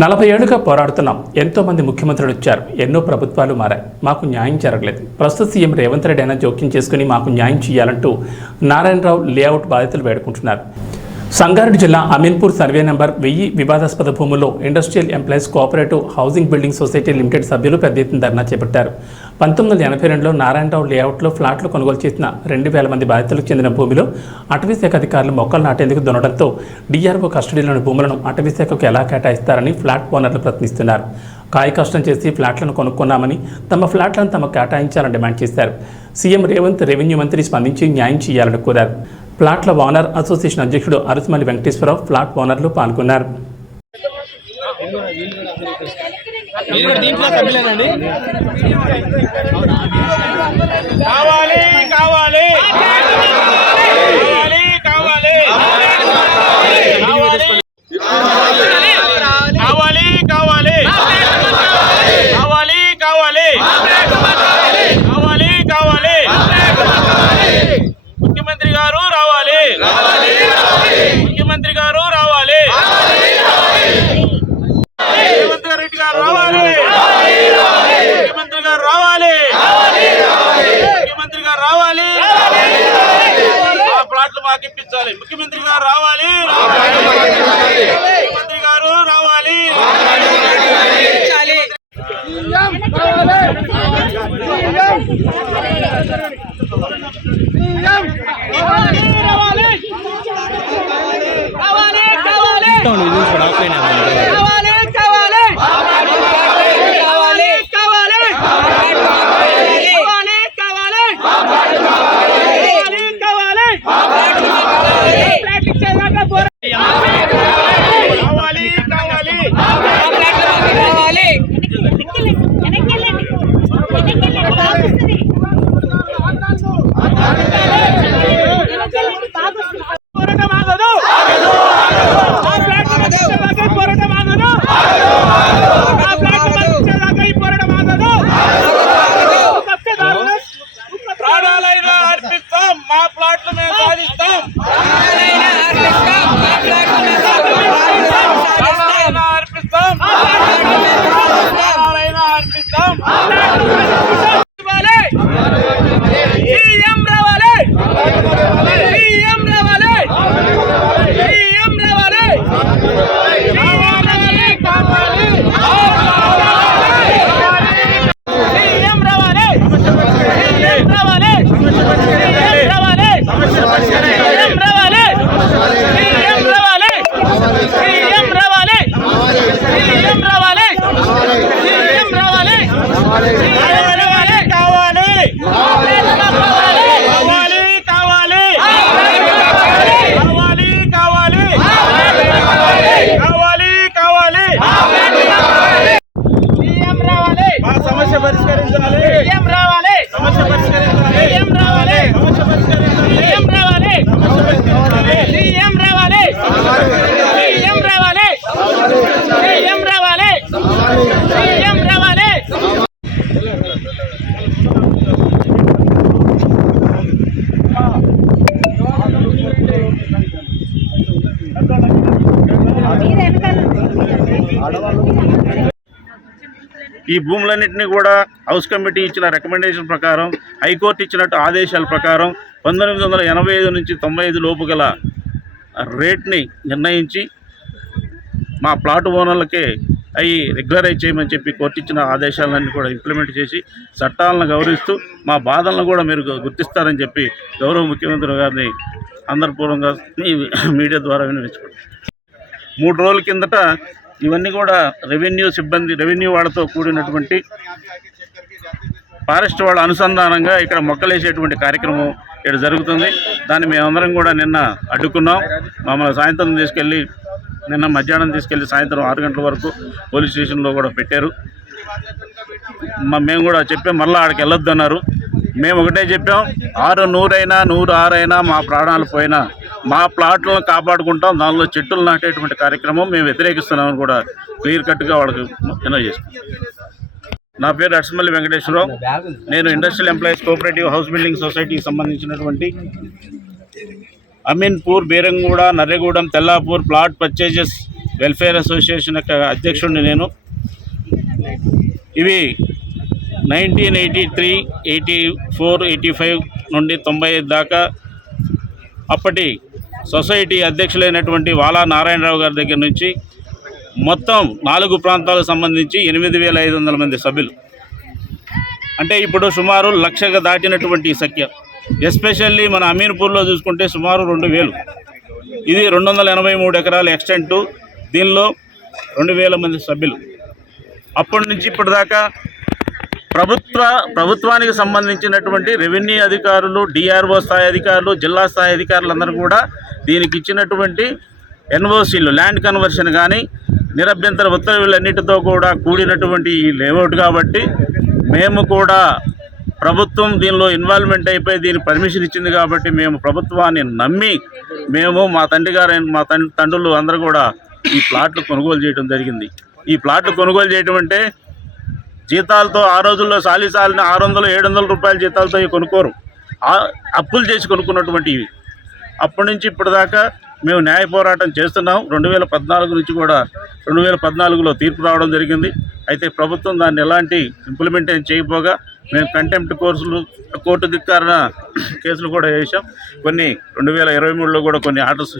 నలభై ఏళ్ళుగా పోరాడుతున్నాం. ఎంతోమంది ముఖ్యమంత్రులు వచ్చారు. ఎన్నో ప్రభుత్వాలు మారాయి. మాకు న్యాయం జరగలేదు. ప్రస్తుత సీఎం రేవంత్ రెడ్డి అయినా జోక్యం చేసుకుని మాకు న్యాయం చేయాలంటూ నారాయణరావు లేఅవుట్ బాధితులు వేడుకుంటున్నారు. సంగారెడ్డి జిల్లా అమీన్పూర్ సర్వే నెంబర్ వెయ్యి వివాదాస్పద భూముల్లో industrial employees cooperative housing building society limited సభ్యులు పెద్ద ఎత్తున ధర్నా చేపట్టారు. పంతొమ్మిది వందల ఎనభై రెండులో నారాయణరావు లేఅవుట్లో ఫ్లాట్లు కొనుగోలు చేసిన రెండు వేల మంది బాధితులకు చెందిన భూమిలో అటవీశాఖ అధికారులు మొక్కలు నాటేందుకు దున్నడంతో డిఆర్ఓ కస్టడీలోని భూములను అటవీశాఖకు ఎలా కేటాయిస్తారని ఫ్లాట్ ఓనర్లు ప్రశ్నిస్తున్నారు. కాయ కష్టం చేసి ఫ్లాట్లను కొనుక్కున్నామని తమ ఫ్లాట్లను తమకు కేటాయించాలని డిమాండ్ చేశారు. సీఎం రేవంత్ రెవెన్యూ మంత్రి స్పందించి న్యాయం చేయాలని కోరారు. ఫ్లాట్ల ఓనర్ అసోసియేషన్ అధ్యక్షుడు అరుసుమల్లి వెంకటేశ్వరరావు ఫ్లాట్ ఓనర్లు పాల్గొన్నారు. కావాలి కావాలి. మాకు ఇప్పించాలి ముఖ్యమంత్రి గారు రావాలి. ముఖ్యమంత్రి గారు రావాలి. చూడండి ఇది ఈ భూములన్నింటినీ కూడా హౌస్ కమిటీ ఇచ్చిన రికమెండేషన్ ప్రకారం హైకోర్టు ఇచ్చినట్టు ఆదేశాల ప్రకారం పంతొమ్మిది వందల ఎనభై ఐదు నుంచి తొంభై ఐదు లోపు గల రేట్ని నిర్ణయించి మా ప్లాట్ ఓనర్లకే అవి రెగ్యులరైజ్ చేయమని చెప్పి కోర్టు ఇచ్చిన ఆదేశాలన్నీ కూడా ఇంప్లిమెంట్ చేసి చట్టాలను గౌరవిస్తూ మా బాధలను కూడా మీరు గుర్తిస్తారని చెప్పి గౌరవ ముఖ్యమంత్రి గారిని అందరిపూర్వంగా మీడియా ద్వారా వినిపించుకోండి మూడు రోజుల కిందట ఇవన్నీ కూడా రెవెన్యూ సిబ్బంది రెవెన్యూ వాళ్ళతో కూడినటువంటి ఫారెస్ట్ వాళ్ళ అనుసంధానంగా ఇక్కడ మొక్కలేసేటువంటి కార్యక్రమం ఇక్కడ జరుగుతుంది. దాన్ని మేమందరం కూడా నిన్న అడ్డుకున్నాం. మమ్మల్ని సాయంత్రం తీసుకెళ్ళి నిన్న మధ్యాహ్నం తీసుకెళ్ళి సాయంత్రం ఆరు గంటల వరకు పోలీస్ స్టేషన్లో కూడా పెట్టారు. మేము కూడా చెప్పాం మళ్ళీ ఆడికి వెళ్ళొద్దు అన్నారు మేము ఒకటే చెప్పాం ఆరు నూరైనా నూరు ఆరైనా మా ప్రాణాలు పోయినా మా ప్లాట్లను కాపాడుకుంటాం. దానిలో చెట్టులు నాటేటువంటి కార్యక్రమం మేము వ్యతిరేకిస్తున్నామని కూడా క్లియర్ కట్గా వాళ్ళకి ఎన్నో నా పేరు అట్సమల్లి వెంకటేశ్వరరావు. నేను industrial employees cooperative house building సొసైటీకి సంబంధించినటువంటి Ameenpur Beeramguda Narregudem Tellapur plot purchases welfare association యొక్క అధ్యక్షుడిని నేను. ఇవి nineteen eighty three eighty four eighty five నుండి తొంభై ఐదు దాకా అప్పటి సొసైటీ అధ్యక్షులైనటువంటి వాలా నారాయణరావు గారి దగ్గర నుంచి మొత్తం నాలుగు ప్రాంతాలకు సంబంధించి ఎనిమిది వేల ఐదు వందల మంది సభ్యులు. అంటే ఇప్పుడు సుమారు లక్షగా దాటినటువంటి ఈ సంఖ్య. ఎస్పెషల్లీ మన అమీర్పూర్లో చూసుకుంటే సుమారు రెండు వేలు. ఇది రెండు వందల ఎనభై మూడు ఎకరాల ఎక్స్టెంటు. దీనిలో రెండు వేల మంది సభ్యులు. అప్పటి నుంచి ఇప్పటిదాకా ప్రభుత్వ ప్రభుత్వానికి సంబంధించినటువంటి రెవెన్యూ అధికారులు డిఆర్ఓ స్థాయి అధికారులు జిల్లా స్థాయి అధికారులందరూ కూడా దీనికి ఇచ్చినటువంటి ఎన్ఓసీలు ల్యాండ్ కన్వర్షన్ కానీ నిరభ్యంతర ఉత్తర్వులన్నిటితో కూడా కూడినటువంటి ఈ లేఅవుట్ కాబట్టి మేము కూడా ప్రభుత్వం దీనిలో ఇన్వాల్వ్మెంట్ అయిపోయి దీని పర్మిషన్ ఇచ్చింది కాబట్టి మేము ప్రభుత్వాన్ని నమ్మి మేము మా తండ్రి గారు మా తండ్రి తండ్రులు అందరూ కూడా ఈ ప్లాట్లు కొనుగోలు చేయడం జరిగింది. ఈ ప్లాట్లు కొనుగోలు చేయడం అంటే జీతాలతో ఆ రోజుల్లో సాలిసాలిన ఆరు వందలు ఏడు వందల రూపాయల జీతాలతో ఇవి కొనుక్కోరు. అప్పులు చేసి కొనుక్కున్నటువంటివి అప్పటి నుంచి ఇప్పటిదాకా మేము న్యాయ పోరాటం చేస్తున్నాం. రెండు వేల పద్నాలుగు నుంచి కూడా రెండు వేల పద్నాలుగులో తీర్పు రావడం జరిగింది. అయితే ప్రభుత్వం దాన్ని ఎలాంటి ఇంప్లిమెంటేషన్ చేయకపోగా మేము కంటెంప్ట్ కోర్సులు కోర్టు ధిక్కారణ కేసులు కూడా వేసాం కొన్ని రెండు వేల ఇరవై మూడులో కూడా కొన్ని ఆర్డర్స్